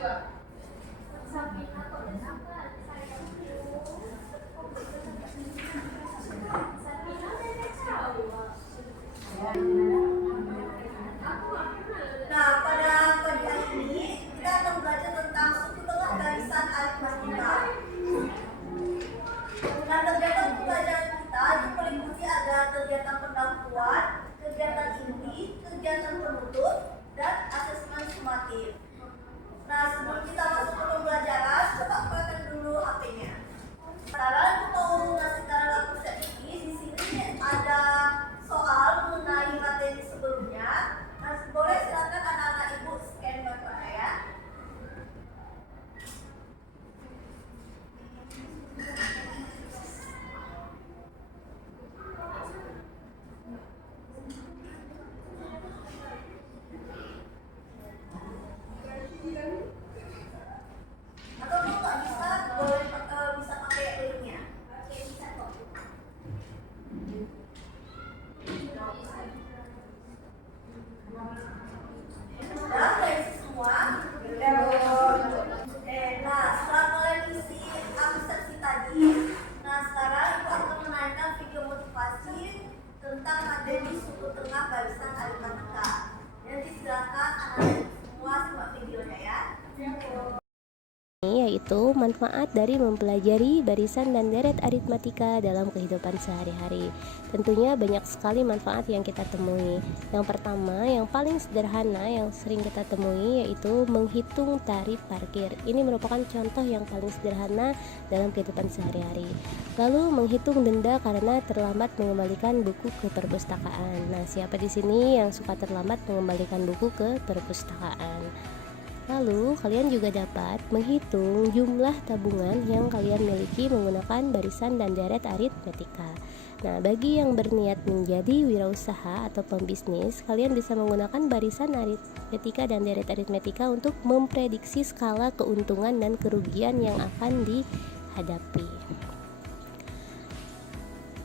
Nah, pada pagi hari ini kita akan belajar tentang suku tengah barisan aritmatika. Nah, kegiatan pembelajaran kita itu meliputi ada kegiatan pendahuluan, kegiatan inti, kegiatan penutup, dan asesmen sumatif. Nah, sebelum kita masuk ke pembelajaran, coba keluarkan dulu HP-nya. Sekarang aku mau ngasih tahu aku sedikit. Di sini ada soal mengenai materi sebelumnya. Nah, boleh silakan anak-anak ibu scan barcode ya. Atau kalau nggak bisa, boleh bisa pakai linknya. Oke, bisa kok. Udah isi semua. Nah, setelah kalian isi abstraksi tadi, nah sekarang ibu akan menanyakan video motivasi tentang materi suku tengah barisan aritmatika. Jadi silakan anak-anak semua simak videonya ya. Yaitu manfaat dari mempelajari barisan dan deret aritmatika dalam kehidupan sehari-hari. Tentunya banyak sekali manfaat yang kita temui. Yang pertama, yang paling sederhana yang sering kita temui yaitu menghitung tarif parkir. Ini merupakan contoh yang paling sederhana dalam kehidupan sehari-hari. Lalu menghitung denda karena terlambat mengembalikan buku ke perpustakaan. Nah, siapa di sini yang suka terlambat mengembalikan buku ke perpustakaan? Lalu, kalian juga dapat menghitung jumlah tabungan yang kalian miliki menggunakan barisan dan deret aritmatika. Nah, bagi yang berniat menjadi wirausaha atau pembisnis, kalian bisa menggunakan barisan aritmatika dan deret aritmatika untuk memprediksi skala keuntungan dan kerugian yang akan dihadapi.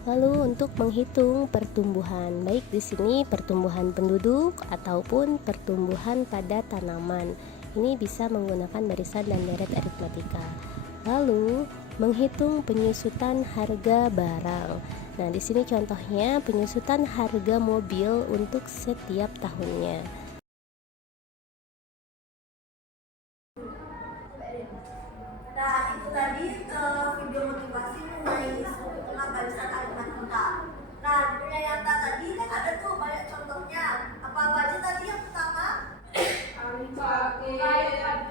Lalu untuk menghitung pertumbuhan, baik di sini pertumbuhan penduduk ataupun pertumbuhan pada tanaman. Ini bisa menggunakan barisan dan deret aritmatika. Lalu menghitung penyusutan harga barang. Nah, di sini contohnya penyusutan harga mobil untuk setiap tahunnya. Nah, itu tadi video motivasi mengenai suku tengah barisan aritmatika. Nah, di dunia nyata tadi kan ada tuh banyak contohnya. Apa-apa aja tadi yang pertama?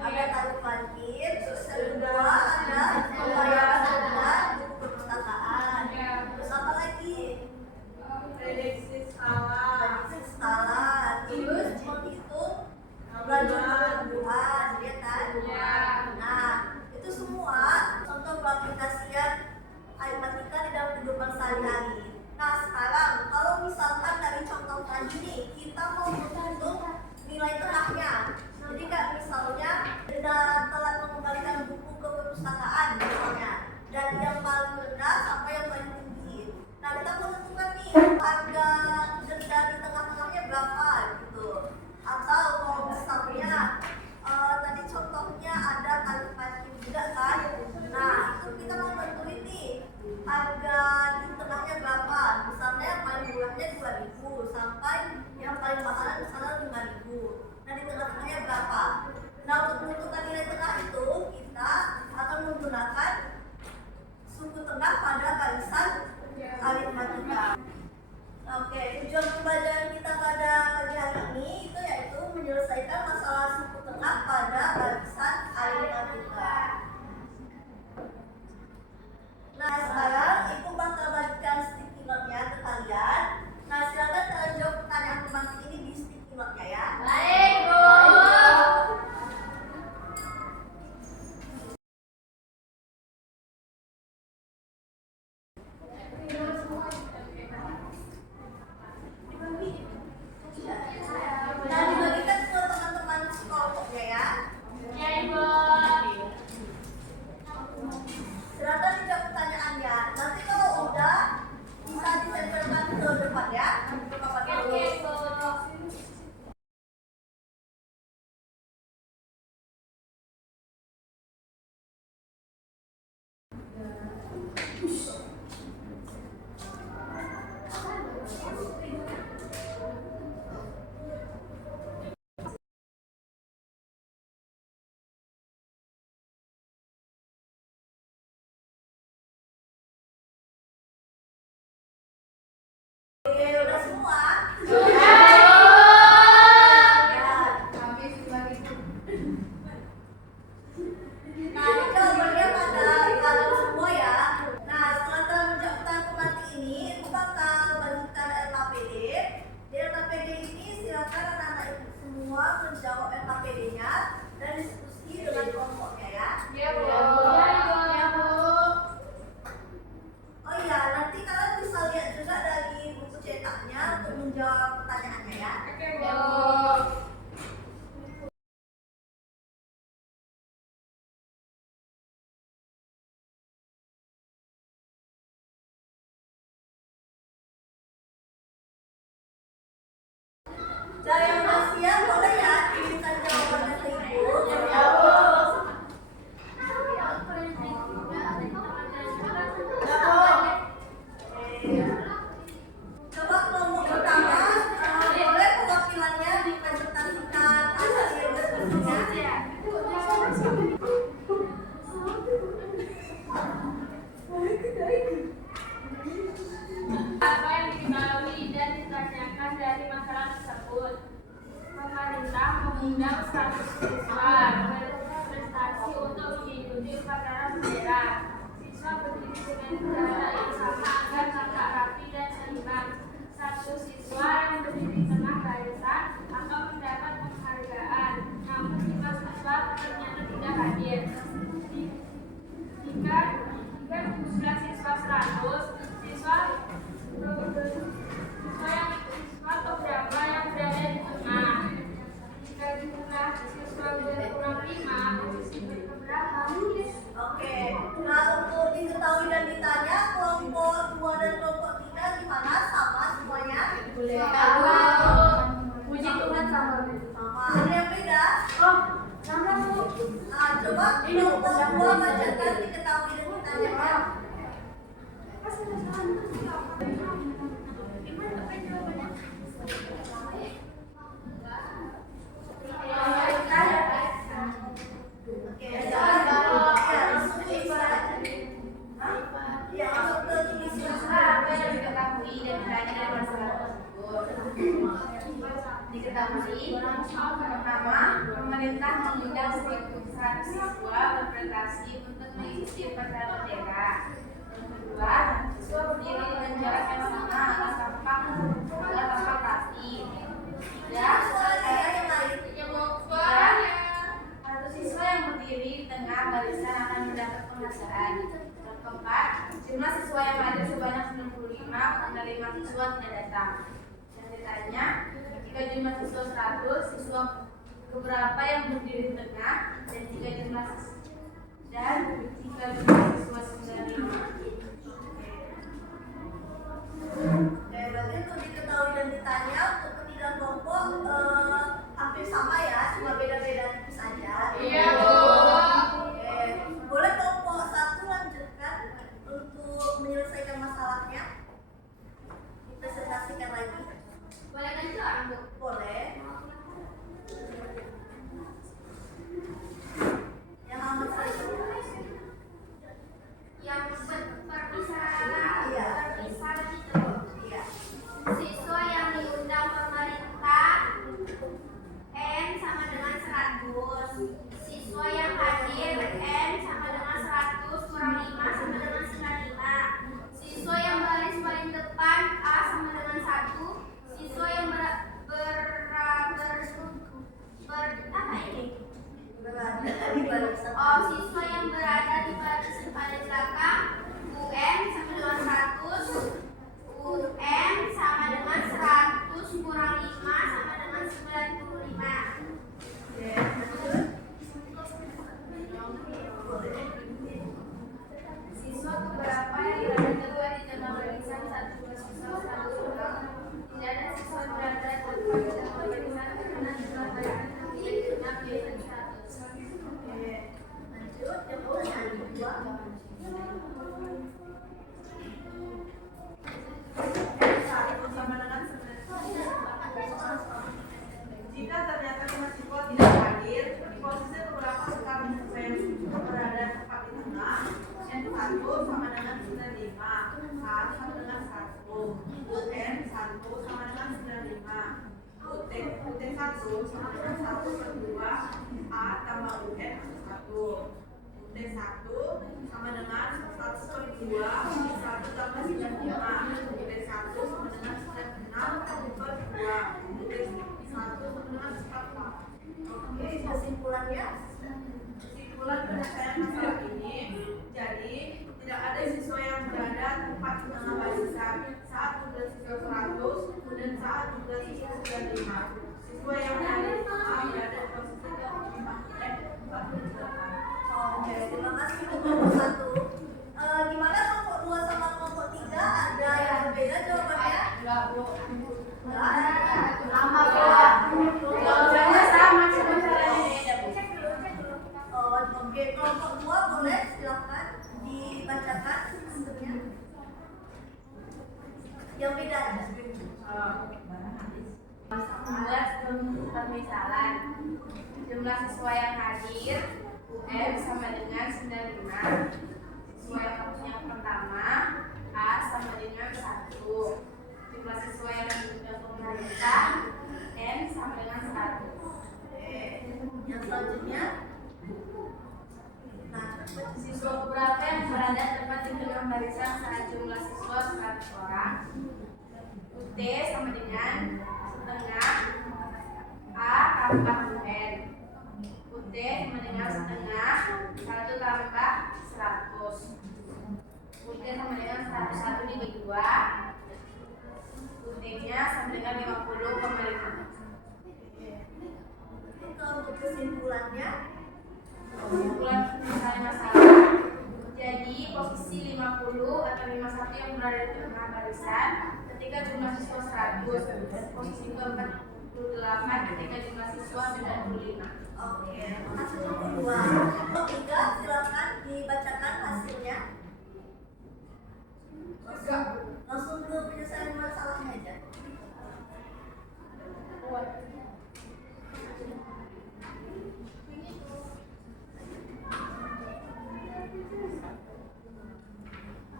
Ada tarif parkir, terus yang kedua ada pembayaran denda buku perpustakaan. Terus apa lagi? Prediksi skala. Terus menghitung laju pertumbuhan, ya kan? Nah, itu semua contoh pengaplikasian aritmatika di dalam kehidupan sehari-hari. Nah, sekarang kalau misalkan dari contoh tadi nih, kita mau menghitung nilai tengahnya. Jadi kayak misalnya denda telat mengembalikan buku ke perpustakaan misalnya, dari yang paling rendah sampai yang paling tinggi. Nah, kita mau tentukan nih harga denda di tengah-tengahnya berapa gitu. Atau kalau misalnya tadi contohnya ada tarif parkir juga kan. Nah, itu kita mau tentuin nih harga di tengahnya berapa. Misalnya yang paling murahnya 2.000 sampai yang paling mahal misalnya 5.000. Nah, di tengah-tengahnya berapa? Nah, untuk menentukan nilai tengah itu kita akan menggunakan suku tengah pada barisan aritmatika. Oke, tujuan pembelajaran kita pada pagi hari ini itu yaitu menyelesaikan masalah suku tengah pada barisan aritmatika. Nah, sekarang ibu bakal bagikan sticky note-nya ke kalian. Nah, silakan kalian jawab pertanyaan pemantik ini di sticky note-nya ya. Baik, Bu. Nah, dibagikan ke teman-teman sekelompoknya ya. Oke, udah semua. Nah, ini jawabannya pada semua ya. Nah, setelah telah menjawab pertanyaan mati ini, aku bakal bagikan LKPD. Di LKPD ini silakan anak-anak ibu semua menjawab LKPD-nya dan diskusi dengan kelompoknya ya. Iya, Bu. Oh iya, nanti kalian bisa lihat juga dari buku cetaknya untuk menjawab pertanyaannya ya. Oke, Bu. Dari yang udah siap, boleh ya kirimkan jawabannya ke ibu. Coba kelompok pertama, boleh perwakilannya dipresentasikan hasil diskusinya. Apa yang diketahui dan ditanyakan dari masalah tersebut? Pemerintah mengundang 100 siswa berprestasi untuk mengikuti upacara bendera. Siswa berdiri dengan bendera yang sama agar tampak rapi dan seimbang. Satu siswa yang berdiri di tengah barisan atau mendapat penghargaan, namun 5 siswa ternyata tidak hadir. Jika jumlah siswa 100, siswa beberapa yang berada di tengah. Jika jumlah siswa berkurang 5, posisi berkeberapa? Oke, nah untuk diketahui dan ditanya kelompok 2 dan kelompok 3 gimana? Sama semuanya? Boleh. Puji Tuhan sama. Sama. Ada yang beda? Oh, sama Bu. Nah, coba kelompok 2 bacakan diketahui dan ditanya. Oke, ya, langsung ke tulis Apa yang diketahui dan ditanya dari masalah tersebut? Diketahui, pertama, pemerintah mengundang 100 siswa berprestasi untuk mengikuti upacara bendera. Yang kedua, siswa berdiri dengan jarak yang sama agar tampak rapi. Tiga, satu siswa yang berdiri di tengah barisan akan mendapat penghargaan. Yang keempat, jumlah siswa yang hadir sebanyak 95 karena 5 siswa tidak datang. Yang ditanya, jika jumlah siswa 100, siswa keberapa yang berdiri di tengah, dan jika jumlah siswa 95. Oke, berarti untuk diketahui dan ditanya untuk ketiga kelompok hampir sama ya, cuma beda-beda tipis saja. Iya, Bu. Oke, boleh kelompok 1 lanjutkan untuk menyelesaikan masalahnya. Dipresentasikan lagi. Boleh lanjut, Bu? Boleh. Yang amat saja. Yang perpisahan Iya. itu. Iya. Siswa yang diundang pemerintah N sama dengan 100. Siswa yang hadir N sama dengan 100 kurang 5 sama dengan 95. Siswa yang baris paling depan A sama dengan 1. Siswa yang apa ini? Siswa yang berada di barisan paling belakang UN sama dengan 100. UN sama dengan 100 kurang 5 sama dengan 95. Oke, lanjut. Siswa keberapa yang berada kedua di tengah barisan 1, 2 siswa 100 kurang. Tidak ada siswa berada di tengah barisan karena jumlah barisan di tengah barisan 100. Oke, lanjut. Yang pertanyaan kedua. 1 sama dengan 1/2 A tambah UN plus 1. UT 1 sama dengan 1/2 1 tambah 95. UT 1 sama dengan 96/2. UT 1 sama dengan 44. Oke, kesimpulannya. Kesimpulan penyelesaian masalah ini, jadi tidak ada siswa yang berada tepat di tengah barisan saat tugas siswa 100 dan saat tugas siswa 95. Siswa yang berada di tengah berada di posisi 45 Oke, terima kasih untuk kelompok 1. Gimana kelompok 2 sama kelompok 3? Ada yang berbeda jawabannya? Enggak, Bu. Sama, Jawabannya sama, cuma caranya beda, Bu. Oh, oke, kelompok 2 boleh silakan dibacakan hasilnya. Yang beda ada. Membuat permisalan jumlah siswa yang hadir UN sama dengan 95. Siswa yang harusnya pertama A sama dengan 1. Jumlah siswa yang dihadirkan N sama dengan 1. Oke, yang selanjutnya. Nah, Siswa berapa yang berada tepat di tengah barisan saat jumlah siswa 100 orang? UT sama dengan setengah A tambah UN. UT sama dengan setengah 1 tambah 100. UT sama dengan 101 dibagi 2. UT nya sama dengan 50,5. itu untuk kesimpulannya. Kesimpulan penyelesaian masalah. Jadi posisi 50 atau 51 yang berada di tengah barisan ketika jumlah siswa 100 dan posisi ke-48 ketika jumlah siswa 95. Oke, makasih kelompok 2. Kelompok 3 silakan dibacakan hasilnya. Langsung ke penyelesaian masalahnya aja.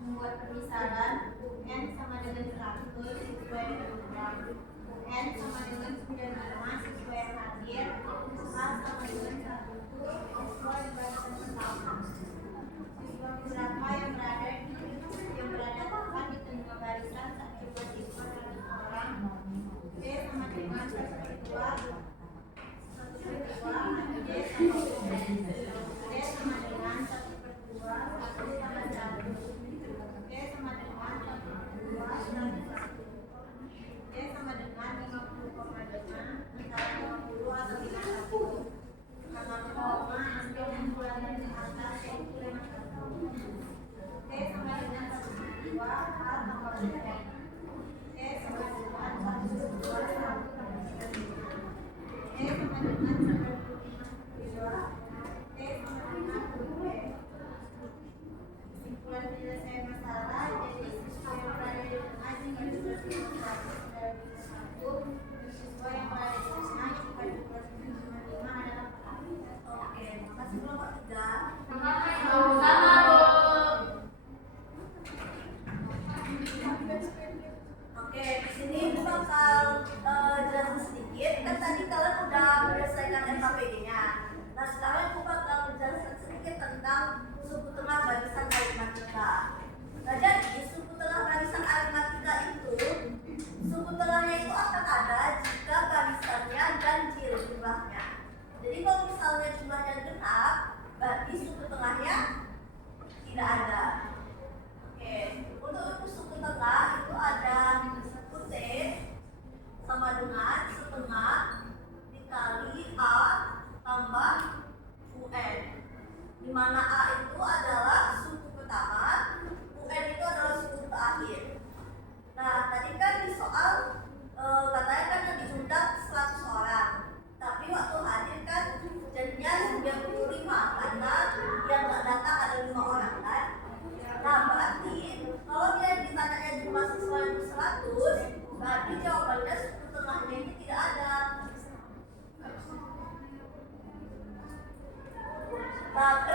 Membuat permisalan UN sama dengan 100 siswa yang berkurang, UN sama dengan 95 siswa yang hadir, A sama dengan 1 siswa yang berada pertama. Siswa berapa yang berada tepat di tengah barisan saat jumlah siswa 100 orang? B sama dengan 1/2 D sama D sama dengan 1/2 1 tambah 1. D sama dengan 1/2 D sama dengan 50,5 antara 50 atau 51. Karena koma ambil kumpulan di atas yaitu 51. D sama dengan 1/2 A tambah B. D sama dengan 1/2 1 tambah 9. D sama dengan 95/2. D sama dengan 2B. Kesimpulan penyelesaian masalah, jadi siswa yang berada di tengah jika jumlah siswa 101, siswa yang berada di tengah jika jumlah siswa 95 adalah Oke, makasih kelompok 3. Sama, Bu. Oke, di sini aku bakal jelasin sedikit. Kan tadi kalian udah menyelesaikan LKPD-nya. Nah, sekarang aku bakal menjelaskan sedikit tentang suku tengah barisan aritmatika. Nah, jadi suku tengah barisan aritmatika itu, suku tengahnya itu akan ada jika barisannya ganjil jumlahnya. Jadi kalau misalnya jumlahnya genap, berarti suku tengahnya tidak ada. Oke, untuk suku tengah itu ada UT sama dengan setengah dikali A tambah UN, di mana A itu adalah suku pertama, UN itu adalah suku terakhir. Nah, tadi kan di soal katanya kan yang diundang 100 orang, tapi waktu hadir kan jadinya 95 karena yang nggak datang ada 5 orang kan. Nah, berarti kalau dia ditanya jumlah siswa yang 100, berarti jawabannya suku tengahnya ini tidak ada. Nah,